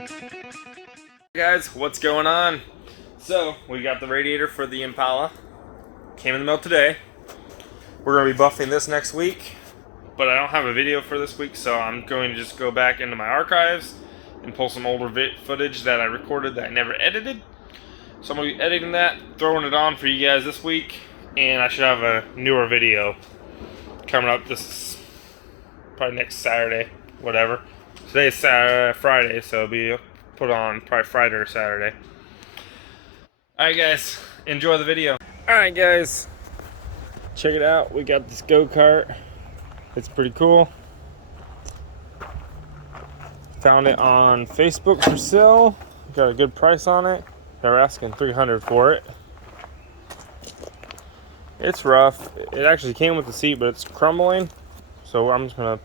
Hey guys, what's going on? So, we got the radiator for the Impala. Came in the mail today. We're going to be buffing this next week, but I don't have a video for this week, so I'm going to just go back into my archives and pull some older footage that I recorded that I never edited. So I'm going to be editing that, throwing it on for you guys this week, and I should have a newer video coming up. This is probably next Saturday, whatever. Today's Friday, so it'll be put on probably Friday or Saturday. Alright guys, enjoy the video. Alright guys, check it out. We got this go-kart. It's pretty cool. Found it on Facebook for sale. Got a good price on it. They were asking $300 for it. It's rough. It actually came with the seat, but it's crumbling. So I'm just gonna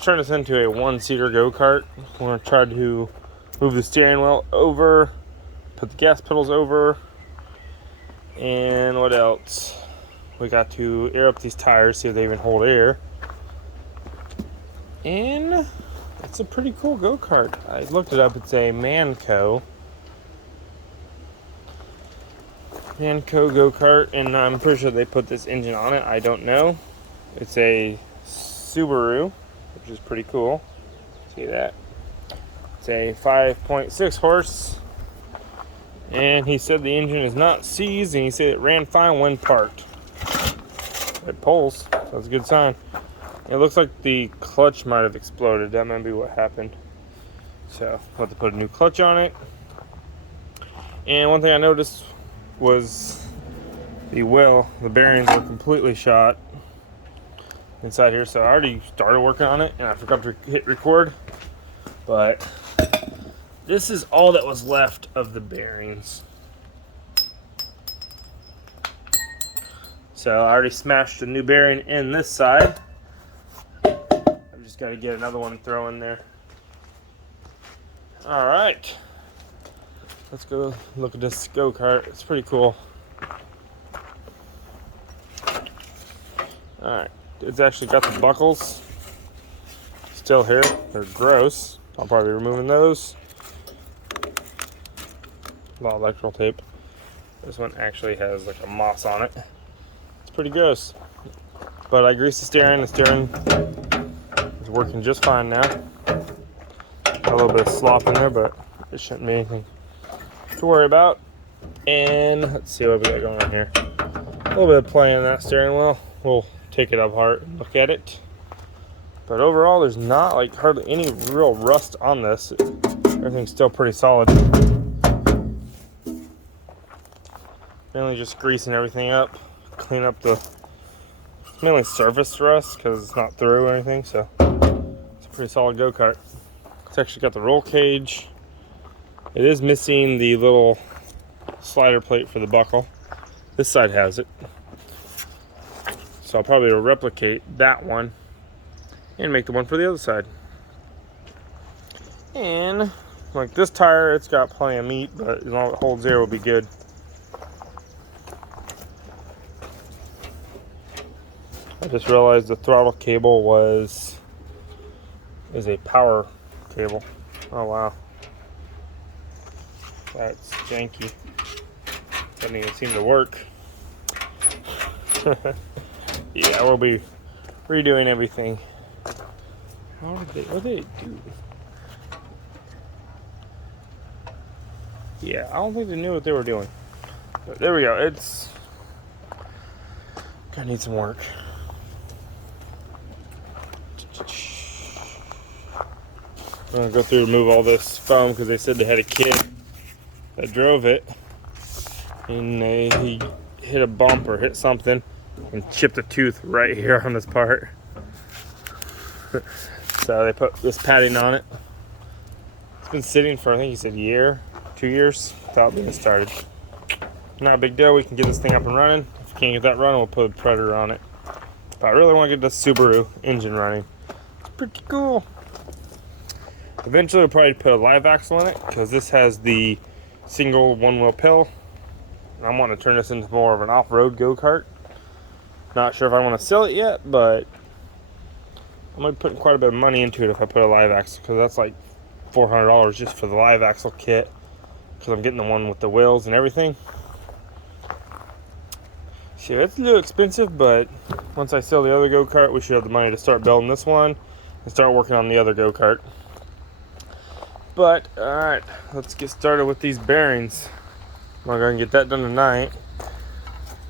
turn this into a one-seater go-kart. We're gonna try to move the steering wheel over, put the gas pedals over, and what else? We got to air up these tires, see if they even hold air. And it's a pretty cool go-kart. I looked it up. It's a Manco go-kart, and I'm pretty sure they put this engine on it. I don't know. It's a Subaru, which is pretty cool. See that? It's a 5.6 horse, and he said the engine is not seized, and he said it ran fine when parked. It pulls, so that's a good sign. It looks like the clutch might have exploded. That might be what happened. So I'll have to put a new clutch on it. And one thing I noticed was the bearings were completely shot inside here. So I already started working on it, and I forgot to hit record. But this is all that was left of the bearings. So I already smashed a new bearing in this side. I've just got to get another one thrown in there. All right, let's go look at this go-kart. It's pretty cool. All right, it's actually got the buckles still here. They're gross. I'll probably be removing those. A lot of electrical tape. This one actually has like a moss on it. It's pretty gross. But I greased the steering. The steering is working just fine now. Got a little bit of slop in there, but it shouldn't be anything to worry about. And let's see what we got going on here. A little bit of play in that steering wheel. We'll take it apart and look at it. But overall, there's not like hardly any real rust on this. Everything's still pretty solid. Mainly just greasing everything up, clean up it's mainly surface rust because it's not through or anything. So it's a pretty solid go-kart. It's actually got the roll cage. It is missing the little slider plate for the buckle. This side has it. So I'll probably replicate that one and make the one for the other side. And like this tire, it's got plenty of meat, but as long as it holds air, will be good. I just realized the throttle cable is a power cable. Oh wow, that's janky. Doesn't even seem to work. Yeah, we'll be redoing everything. What did it do? Yeah, I don't think they knew what they were doing. But there we go. It's gonna need some work. I'm gonna go through and remove all this foam because they said they had a kid that drove it, and he hit a bump or hit something and chipped a tooth right here on this part. So they put this padding on it. It's been sitting for, I think he said, a year, 2 years without being started. Not a big deal. We can get this thing up and running. If we can't get that running, we'll put a Predator on it. But I really want to get the Subaru engine running. It's pretty cool. Eventually, we'll probably put a live axle in it because this has the single one-wheel pill. And I want to turn this into more of an off-road go-kart. Not sure if I want to sell it yet, but I'm going to be putting quite a bit of money into it if I put a live axle because that's like $400 just for the live axle kit, because I'm getting the one with the wheels and everything. So it's a little expensive, but once I sell the other go-kart, we should have the money to start building this one and start working on the other go-kart. But alright, let's get started with these bearings. I'm going to get that done tonight.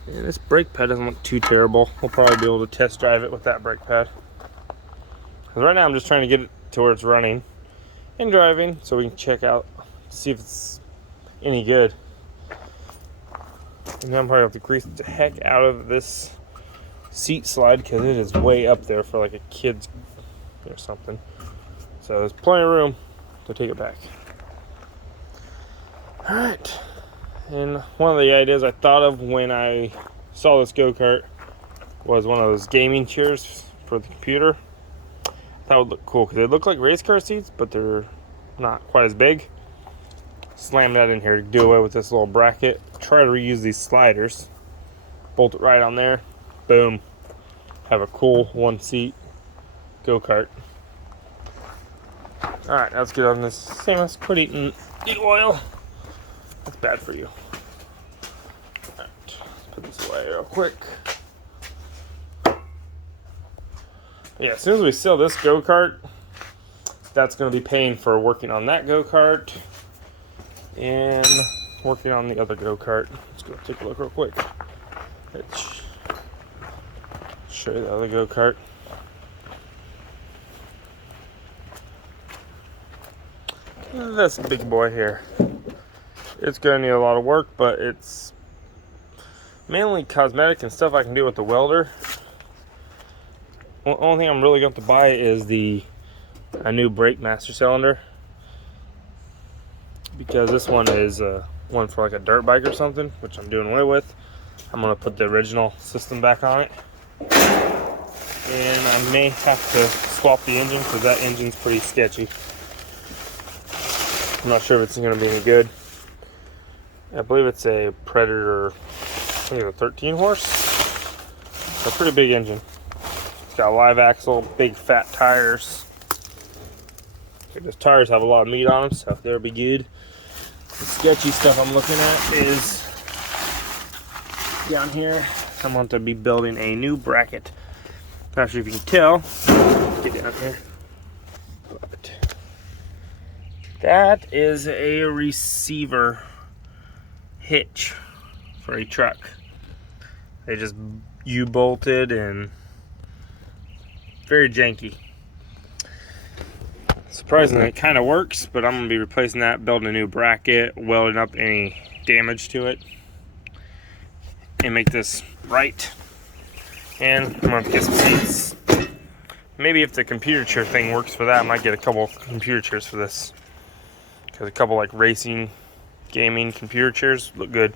And this brake pad doesn't look too terrible. We'll probably be able to test drive it with that brake pad. Because right now I'm just trying to get it to where it's running and driving, so we can check out, see if it's any good. And now I'm probably have to grease the heck out of this seat slide, because it is way up there for like a kid's or something. So there's plenty of room to take it back. Alright. And one of the ideas I thought of when I saw this go-kart was one of those gaming chairs for the computer. That would look cool, because they look like race car seats, but they're not quite as big. Slam that in here to do away with this little bracket. Try to reuse these sliders. Bolt it right on there. Boom. Have a cool one-seat go-kart. Alright, let's get on this. Same as quit eating oil. That's bad for you. Alright, let's put this away real quick. Yeah, as soon as we sell this go-kart, that's going to be paying for working on that go-kart and working on the other go-kart. Let's go take a look real quick. Let's show you the other go-kart. This big boy here. It's going to need a lot of work, but it's mainly cosmetic and stuff I can do with the welder. The only thing I'm really going to buy is a new brake master cylinder, because this one is one for like a dirt bike or something, which I'm doing away with. I'm going to put the original system back on it, and I may have to swap the engine, because that engine's pretty sketchy. I'm not sure if it's going to be any good. I believe it's a Predator, I think it's a 13 horse. It's a pretty big engine. It's got a live axle, big fat tires. Those tires have a lot of meat on them, so they'll be good. The sketchy stuff I'm looking at is down here. I'm going to be building a new bracket. Not sure if you can tell. Get down here. But that is a receiver hitch for a truck. They just U-bolted and very janky. Surprisingly, it kind of works, but I'm going to be replacing that, building a new bracket, welding up any damage to it, and make this right. And I'm going to get some seats. Maybe if the computer chair thing works for that, I might get a couple computer chairs for this, because a couple like racing, gaming computer chairs look good.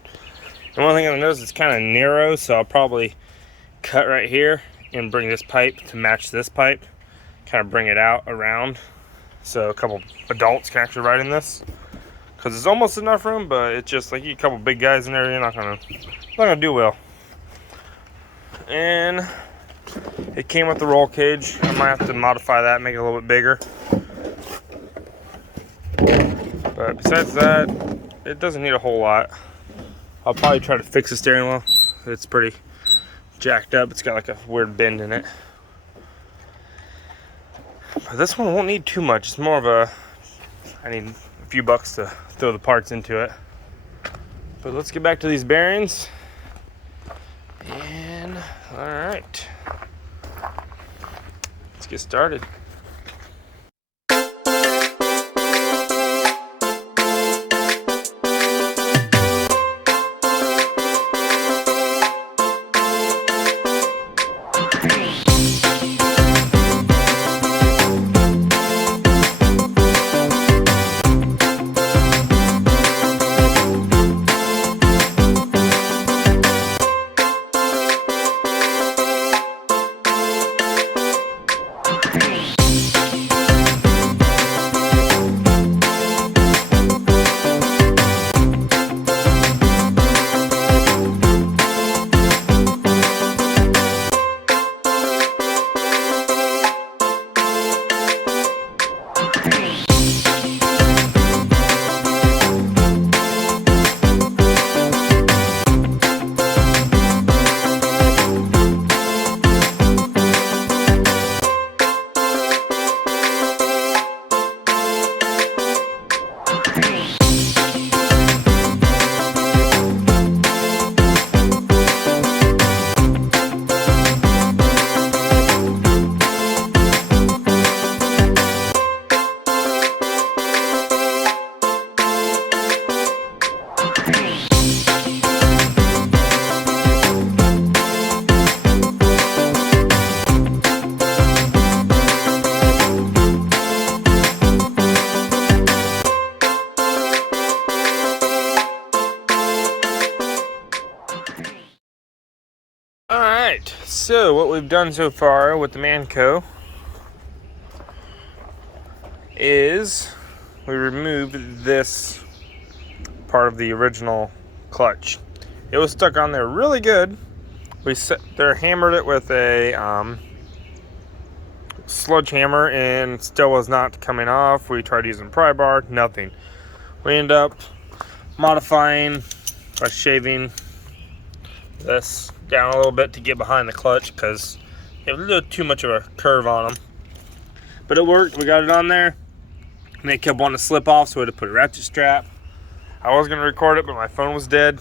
And one thing I noticed, it's kind of narrow, so I'll probably cut right here and bring this pipe to match this pipe, kind of bring it out around, so a couple adults can actually ride in this, because it's almost enough room, but it's just like you get a couple big guys in there, you're not gonna do well. And it came with the roll cage. I might have to modify that, make it a little bit bigger. But besides that, it doesn't need a whole lot. I'll probably try to fix the steering wheel. It's pretty jacked up. It's got like a weird bend in it. But this one won't need too much. It's more of a, I need a few bucks to throw the parts into it. But let's get back to these bearings. And all right, let's get started. so what we've done so far with the Manco is we removed this part of the original clutch. It was stuck on there really good. We hammered it with a sludge hammer and still was not coming off. We tried using pry bar, nothing. We ended up modifying by shaving this down a little bit to get behind the clutch because it was a little too much of a curve on them. But it worked. We got it on there and they kept wanting to slip off, so we had to put a ratchet strap. I was going to record it, but my phone was dead.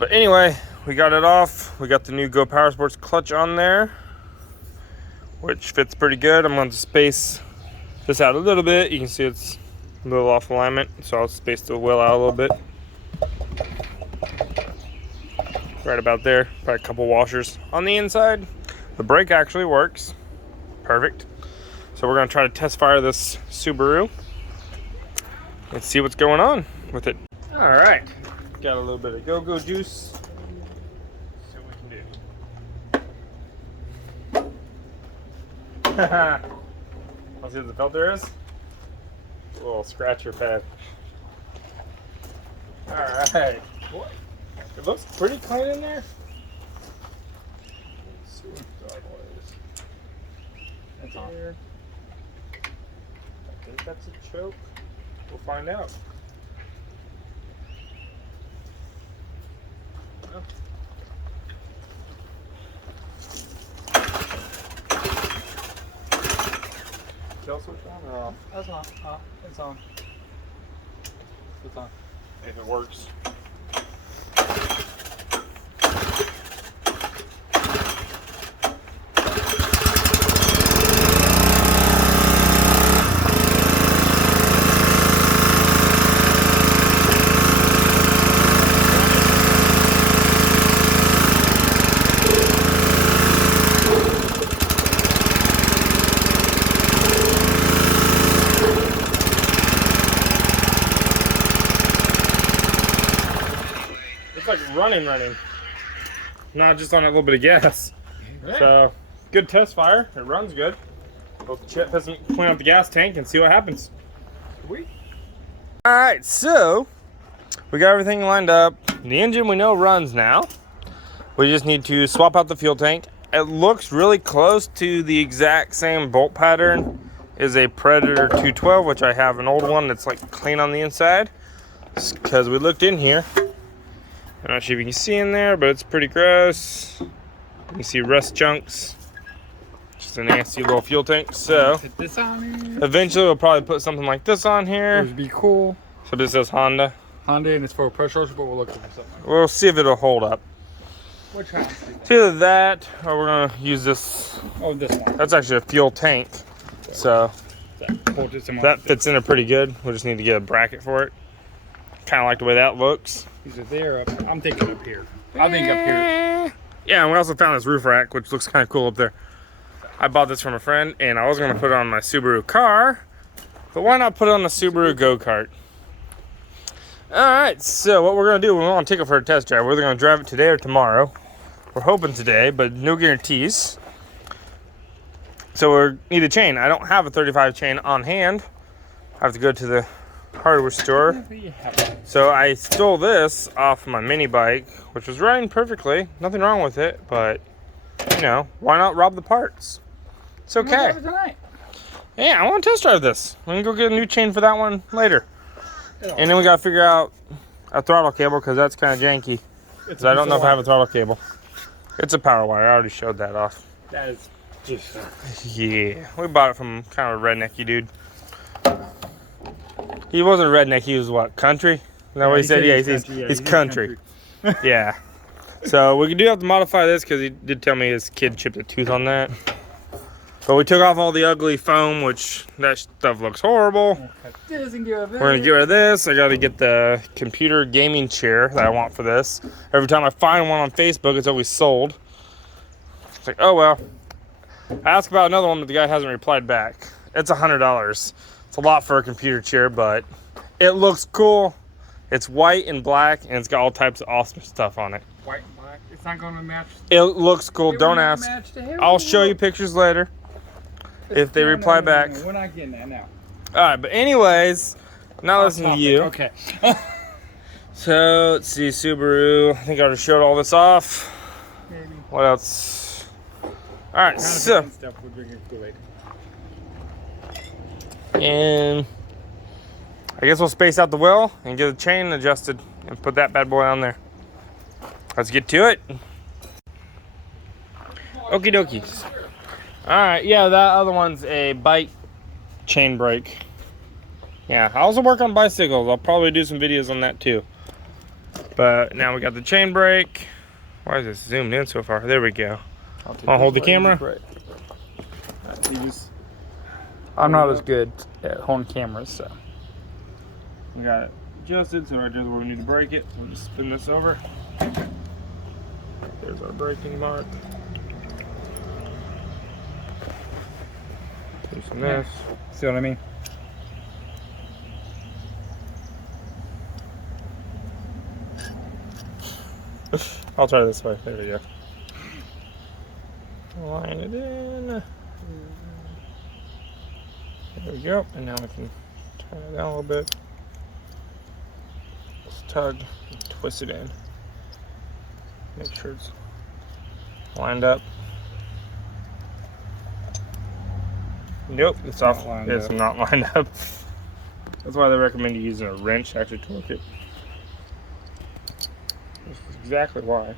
But anyway, we got it off. We got the new Go Power Sports clutch on there, which fits pretty good. I'm going to space this out a little bit. You can see it's a little off alignment, so I'll space the wheel out a little bit. Right about there. Probably a couple washers on the inside. The brake actually works. Perfect. So we're going to try to test fire this Subaru. Let's see what's going on with it. All right. Got a little bit of go-go juice. See what we can do. Let's see what the filter is. A little scratcher pad. All right. What? It looks pretty clean in there. Let's see what that is. That's on here. I think that's a choke. We'll find out. Oh. Kill switch on or off? That's on. It's on. It's on. If it works. Like running, not just on a little bit of gas. Right. So good test fire. It runs good. We'll clean out the gas tank and see what happens. Sweet. All right, so we got everything lined up. The engine we know runs now. We just need to swap out the fuel tank. It looks really close to the exact same bolt pattern as a Predator 212, which I have an old one that's like clean on the inside. Because we looked in here. I'm not sure if you can see in there, but it's pretty gross. You can see rust chunks. Just a nasty little fuel tank. So put this on here. Eventually we'll probably put something like this on here. Which would be cool. So this says Honda. Honda, and it's for a pressure washer, but we'll look for something. We'll see if it'll hold up. Which one? It's either that or we're gonna use this. Oh, this one. That's actually a fuel tank. So that fits in it pretty good. We'll just need to get a bracket for it. Kind of like the way that looks. These are there. I'm thinking up here. I think up here. Yeah, and we also found this roof rack, which looks kind of cool up there. I bought this from a friend, and I was going to put it on my Subaru car, but why not put it on the Subaru go-kart? All right, so what we're going to do, we want to take it for a test drive. We're either going to drive it today or tomorrow. We're hoping today, but no guarantees. So we need a chain. I don't have a 35 chain on hand. I have to go to the hardware store. So I stole this off my mini bike, which was running perfectly. Nothing wrong with it, but you know, why not rob the parts? It's okay. Yeah, I want to test drive this. We can go get a new chain for that one later. And then we got to figure out a throttle cable because that's kind of janky. Because I don't know if I have a throttle cable. It's a power wire. I already showed that off. That is just... Yeah, we bought it from kind of a rednecky dude. He wasn't a redneck, he was what, country? Is that what he said? Yeah, he's country. Yeah. So we do have to modify this because he did tell me his kid chipped a tooth on that. But we took off all the ugly foam, which that stuff looks horrible. We're gonna get rid of this. I gotta get the computer gaming chair that I want for this. Every time I find one on Facebook, it's always sold. It's like, oh well. I asked about another one, but the guy hasn't replied back. It's $100. It's a lot for a computer chair, but it looks cool. It's white and black, and it's got all types of awesome stuff on it. White and black? It's not going to match. It looks cool. It will Don't not ask. match the hair. I'll show you pictures later if they reply back. No, we're not getting that now. All right, but anyways, now listen to you. Okay. So let's see, Subaru. I think I already showed all this off. Maybe. What else? All right, so Stuff we're drinking Kool-Aid. and I guess we'll space out the wheel and get the chain adjusted and put that bad boy on there. Let's get to it. Okie dokies. All right, yeah, that other one's a bike chain brake. Yeah, I also work on bicycles. I'll probably do some videos on that too. But now we got the chain brake. Why is this zoomed in so far? There we go. I'll hold the camera. I'm not as good at holding cameras, so. We got it adjusted, so right there's where we need to brake it. We'll just spin this over. There's our braking mark. Loosen this. See what I mean? I'll try this way. There we go. Line it in. There we go. And now we can turn it down a little bit. Just tug and twist it in. Make sure it's lined up. Nope, it's off. It's not lined up. That's why they recommend you using a wrench to actually torque it. That's exactly why.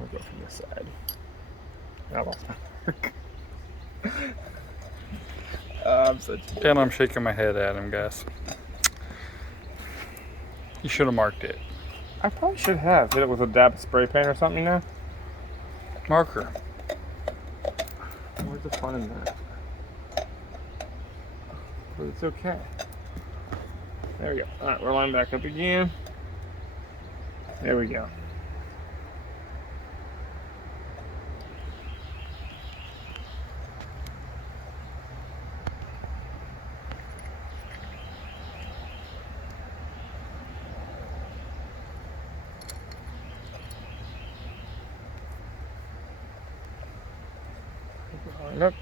I'll go from this side. I lost my mark. I'm such a... And I'm shaking my head at him, guys. You should have marked it. I probably should have hit it with a dab of spray paint or something, you know? Marker. Where's the fun in that? But it's okay. There we go. Alright, we're lined back up again. There we go. Line up.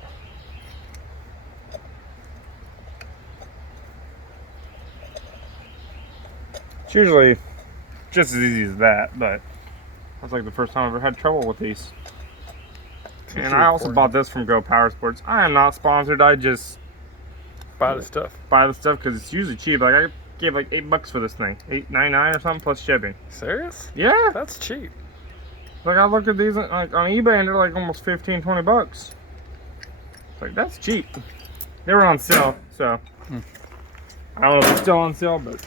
It's usually just as easy as that, but that's like the first time I've ever had trouble with these. And I also bought this from Go Power Sports. I am not sponsored. I just Buy the stuff. buy the stuff because it's usually cheap. Like I gave like $8 for this thing, $8.99 or something plus shipping. Serious? Yeah. That's cheap. Like I look at these like on eBay and they're like almost $15-20. It's like that's cheap. They were on sale, so I don't know if it's still on sale, but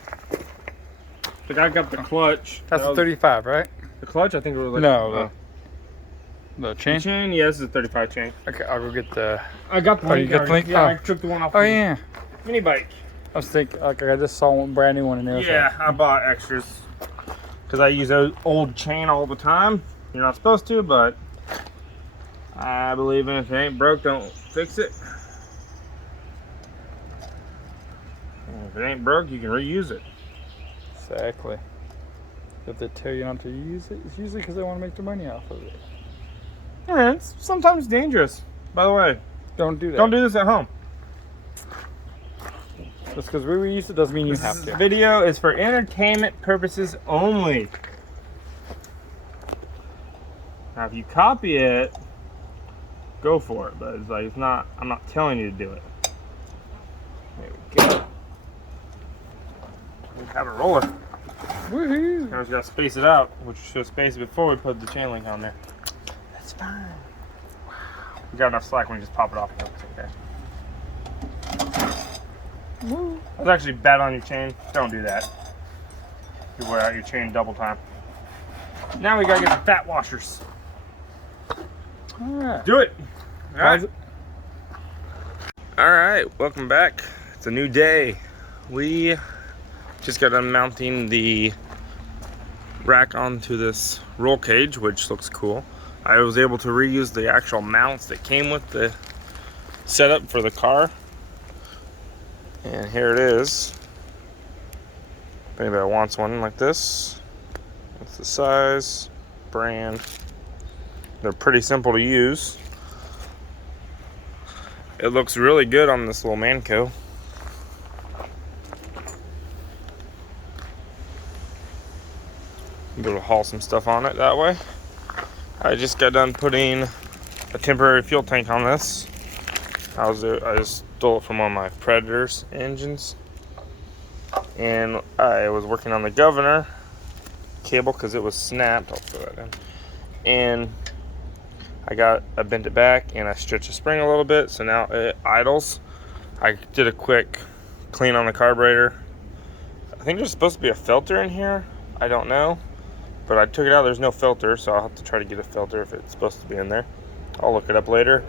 like I got the clutch. That's a 35, right? The clutch, I think it was like No, the chain. the chain. Yeah, this is a 35 chain. Okay, I'll go get the. I got the Oh, you link got the already. link? Yeah, Oh. I took the one off Oh the yeah. mini bike. I was thinking, like, I just saw one brand new one in there. Yeah, I bought extras because I use those old chain all the time. You're not supposed to, but I believe in if it ain't broke, don't fix it. And if it ain't broke, you can reuse it. Exactly. If they tell you not to use it, it's usually because they want to make their money off of it. Yeah, it's sometimes dangerous. By the way, Don't do that. don't do this at home. Just because we reuse it doesn't mean you have This to. video is for entertainment purposes only. Now, if you copy it, go for it. But it's like it's not. I'm not telling you to do it. There we go. We have a roller. Woohoo! Now we just gotta space it out, which should space it before we put the chain link on there. That's fine. Wow. We got enough slack when we just pop it off. Though. It's okay. Woo. That's actually bad on your chain. Don't do that. You wear out your chain double time. Now we gotta get the fat washers. Alright. Do it. All right. Pause it. All right. Welcome back. It's a new day. We just got done mounting the rack onto this roll cage, which looks cool. I was able to reuse the actual mounts that came with the setup for the car. And here it is. If anybody wants one like this, that's the size, brand. They're pretty simple to use. It looks really good on this little Manco. Be able to haul some stuff on it that way. I just got done putting a temporary fuel tank on this. I just stole it from one of my Predator's engines, and I was working on the governor cable because it was snapped. I'll throw that in. And I bent it back and I stretched the spring a little bit, so now it idles. I did a quick clean on the carburetor. I think there's supposed to be a filter in here. I don't know, but I took it out. There's no filter, so I'll have to try to get a filter if it's supposed to be in there. I'll look it up later.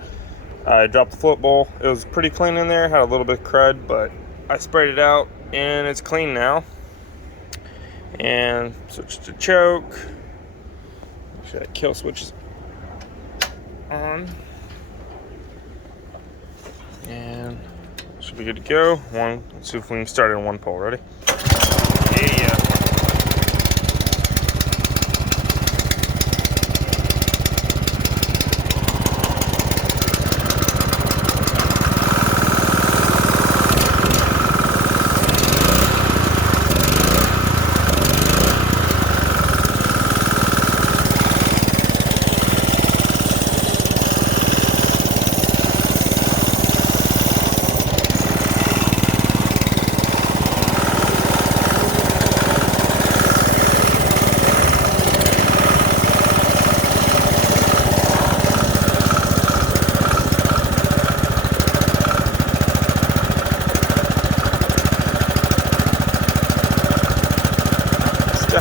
I dropped the float bowl. It was pretty clean in there. Had a little bit of crud, but I sprayed it out and it's clean now. And switch to choke. Make sure that kill switch is on. And should be good to go. Let's see if we can start it in one pull. Ready? Yeah.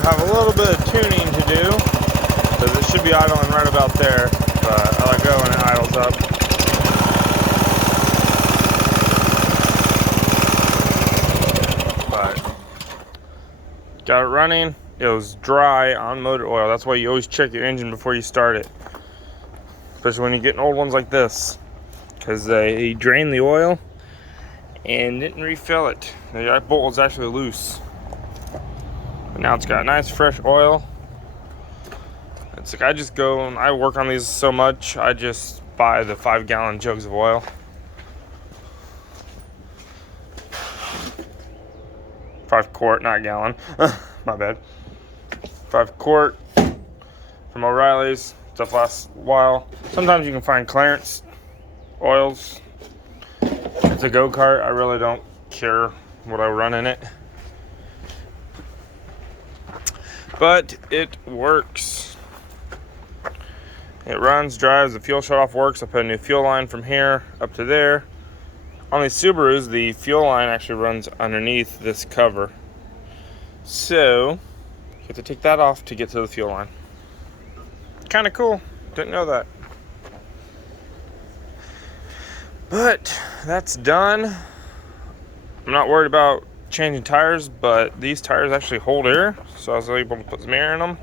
Have a little bit of tuning to do, because it should be idling right about there, but I let go and it idles up. But got it running. It was dry on motor oil. That's why you always check your engine before you start it, especially when you're getting old ones like this, because they drained the oil and didn't refill it. The bolt was actually loose. Now it's got nice fresh oil. It's like I just go and I work on these so much, I just buy the 5-gallon jugs of oil. Five quart, not gallon. My bad. 5 quart from O'Reilly's. Stuff lasts a while. Sometimes you can find clearance oils. It's a go-kart. I really don't care what I run in it, but it works. It runs, drives, the fuel shut off works. I put a new fuel line from here up to there. On these Subarus, the fuel line actually runs underneath this cover, so you have to take that off to get to the fuel line. Kind of cool. Didn't know that. But that's done. I'm not worried about changing tires, but these tires actually hold air, so I was able to put some air in them.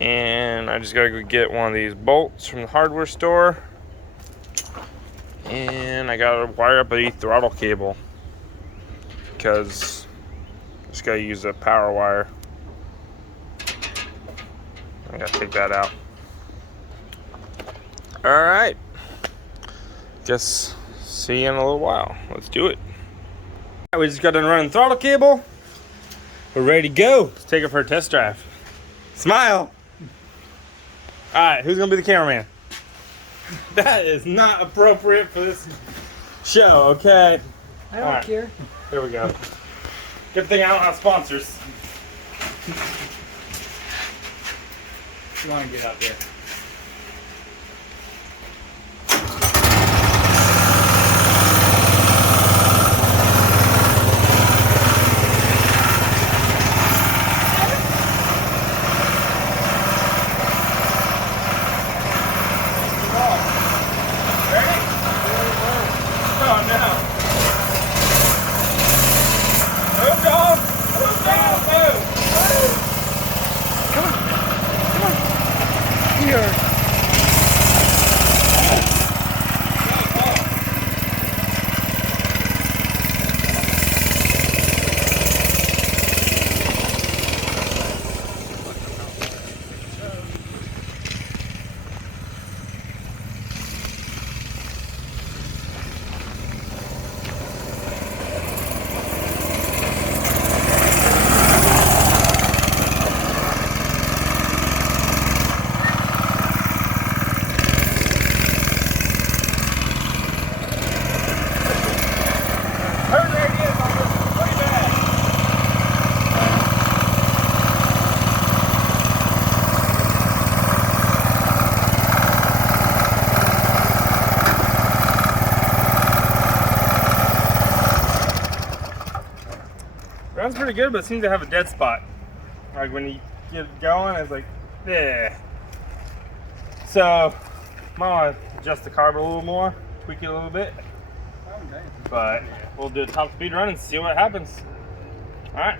And I just gotta go get one of these bolts from the hardware store, and I gotta wire up a throttle cable because I just gotta use a power wire. I gotta take that out. All right, guess see you in a little while. Let's do it. We just got done running the throttle cable. We're ready to go. Let's take it for a test drive. Smile. All right, who's gonna be the cameraman? That is not appropriate for this show, okay? I don't care. Here we go. Good thing I don't have sponsors. You want to get up there? Runs pretty good, but it seems to have a dead spot. Like when you get it going, it's like, yeah. So, might want to adjust the carb a little more, tweak it a little bit. But we'll do a top speed run and see what happens. All right.